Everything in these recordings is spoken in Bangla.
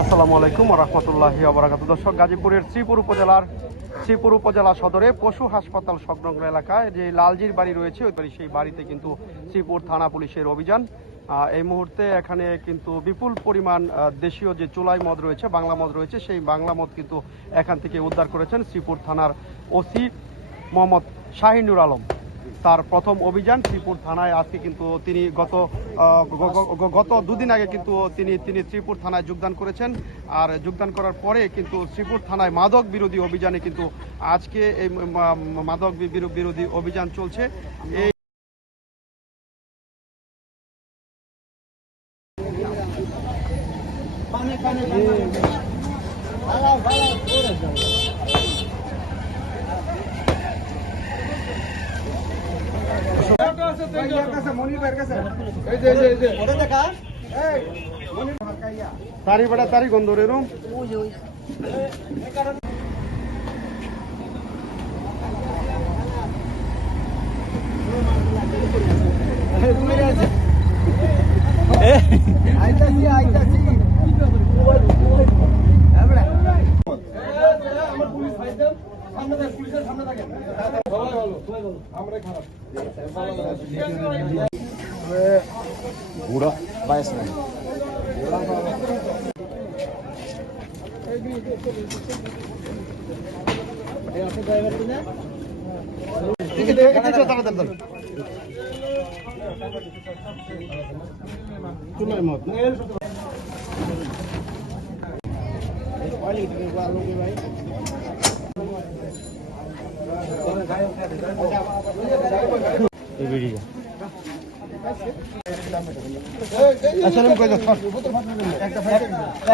আসসালামু আলাইকুম ওয়া রাহমাতুল্লাহি ওয়া বারাকাতুহু। দর্শক, গাজীপুরের শ্রীপুর উপজেলা সদরে পশু হাসপাতাল সংলগ্ন এলাকায় যে লালজির বাড়ি রয়েছে, সেই বাড়িতে কিন্তু শ্রীপুর থানা পুলিশের অভিযান। এই মুহূর্তে এখানে কিন্তু বিপুল পরিমাণ দেশীয় যে চুলাই মদ রয়েছে, বাংলা মদ রয়েছে, সেই বাংলা মদ কিন্তু এখান থেকে উদ্ধার করেছেন শ্রীপুর থানার ওসি মোহাম্মদ শাহিনুর আলম। তার প্রথম অভিযান শ্রীপুর থানায়। আজকে কিন্তু তিনি গত দুদিন আগে কিন্তু তিনি শ্রীপুর থানায় যোগদান করেছেন। আর যোগদান করার পরে কিন্তু শ্রীপুর থানায় মাদক বিরোধী অভিযানে কিন্তু আজকে এই মাদক বিরোধী অভিযান চলছে। এই তারি বেড়া তারি গন্ধরের বুড়া বাইশ না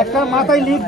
একটা মাথায় লিক